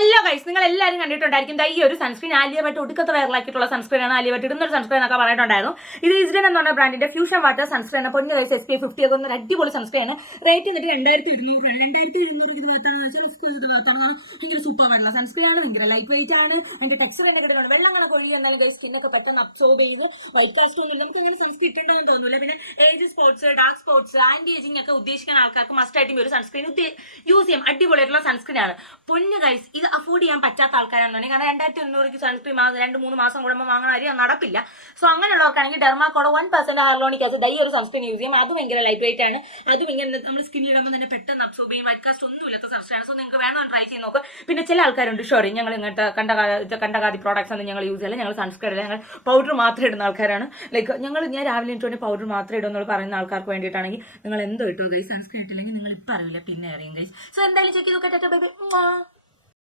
Hello guys, നിങ്ങൾ എല്ലാവരും കണ്ടിട്ടുണ്ടായിരിക്കും ഈ ഒരു സൺസ്ക്രീൻ ആലിയ ഭട്ട് ഒടുക്കത്തെ വൈറലാക്കിയിട്ടുള്ള സൺസ്ക്രീൻ ആണ്. ആലിയ ഭട്ട് ഇടുന്നൊരു സൺസ്ക്രീൻ എന്നൊക്കെ പറഞ്ഞിട്ടുണ്ടായിരുന്നു. ഇത് ഈസ്ഡൻ എന്ന് പറഞ്ഞ ബ്രാൻഡിന്റെ ഫ്യൂഷൻ വാട്ടർ സൺസ്ക്രീൻ ആണ്. പൊന്നു ഗൈസ്, SPF 50 ഒക്കെ ഒരു അടിപൊളി സൺസ്ക്രീൻ ആണ്. റേറ്റ് എന്നിട്ട് 2200 ആണ്. 2200 ഇത് വേർത്താണെന്ന് വെച്ചാൽ ഭയങ്കര സൂപ്പർ ആയിട്ടുള്ള സൺസ്ക്രീൻ ആണ്. ഭയങ്കര ലൈറ്റ് വെയിറ്റ് ആണ്. അതിന്റെ ടെക്സ്ചർ തന്നെ കിട്ടുന്നുണ്ട്. വെള്ളം കണക്ക് ഒഴിഞ്ഞ് എന്നാലും ഗൈസ് സ്കിന്നൊക്കെ പെട്ടെന്ന് അബ്സോർബ് ചെയ്ത് വൈറ്റ് കാസ്റ്റ് ഒന്നും ഇല്ല. നമുക്ക് അങ്ങനെ സൺസ്ക്രീൻ ഇട്ടുണ്ടെന്ന് തോന്നില്ല. പിന്നെ age spots, dark spots, anti ageing ഒക്കെ ഉദ്ദേശിക്കുന്ന ആൾക്കാർക്ക് മസ്റ്റ് ആയിട്ടും ഒരു സൺസ്ക്രീൻ യൂസ് ചെയ്യാം. അടിപൊളിയായിട്ടുള്ള സൺസ്ക്രീൻ ആണ്. പൊന്നു ഗൈസ്, ഇത് അഫോർഡ് ചെയ്യാൻ പറ്റാത്ത ആൾക്കാരാണെന്നുണ്ടെങ്കിൽ, കാരണം 2200 സൺസ്ക്രീൻ 2-3 മാസം കൂടുമ്പോൾ വാങ്ങുന്ന കാര്യം നടപ്പില്ല. സോ അങ്ങനെയുള്ളവർക്കാണെങ്കിൽ ഡെർമാക്കോടെ 1% ഹൈലോണിക് ആസിഡ് ഈ ഒരു സൺസ്ക്രീൻ യൂസ് ചെയ്യാം. അതും ഭയങ്കര ലൈറ്റ് വെയിറ്റ് ആണ്. അതും ഇങ്ങനെ നമ്മൾ സ്കിന്നിലിടുമ്പോൾ തന്നെ പെട്ടെന്ന് അബ്സോർബ് ചെയ്യും. വൈറ്റ് കാസ്റ്റ് ഒന്നും ഇല്ലാത്ത സൺസ്ക്രീൻ ആണ്. സോ നിങ്ങൾക്ക് വേണമെന്ന് ട്രൈ ചെയ്ത് നോക്കുക. പിന്നെ ചില ആൾക്കാരുണ്ട്, ഷോറി ഞങ്ങൾ ഇങ്ങനത്തെ കണ്ടകാതി പ്രോഡക്ട്സ് ഒന്നും ഞങ്ങൾ യൂസ് ചെയ്യില്ല, ഞങ്ങൾ സൺസ്ക്രീൻ അല്ല, ഞങ്ങൾ പൗഡർ മാത്രം ഇടുന്ന ആൾക്കാരാണ്. ലൈക്ക് ഞാൻ രാവിലെ ഇട്ടുകൊണ്ട് പൗഡർ മാത്രം ഇടുമെന്ന് പറയുന്ന ആൾക്കാർക്ക് വേണ്ടിയിട്ടാണെങ്കിൽ നിങ്ങൾ എന്തോ ഇട്ടോ ഗൈസ്, സൺസ്ക്രീൻ ഇട്ടില്ലെങ്കിൽ നിങ്ങൾ ഇപ്പം അറിയില്ല, പിന്നെ അറിയും ഗൈസ്. സോ എന്തായാലും ചെക്ക് ചെയ്ത് നോക്കട്ടെ.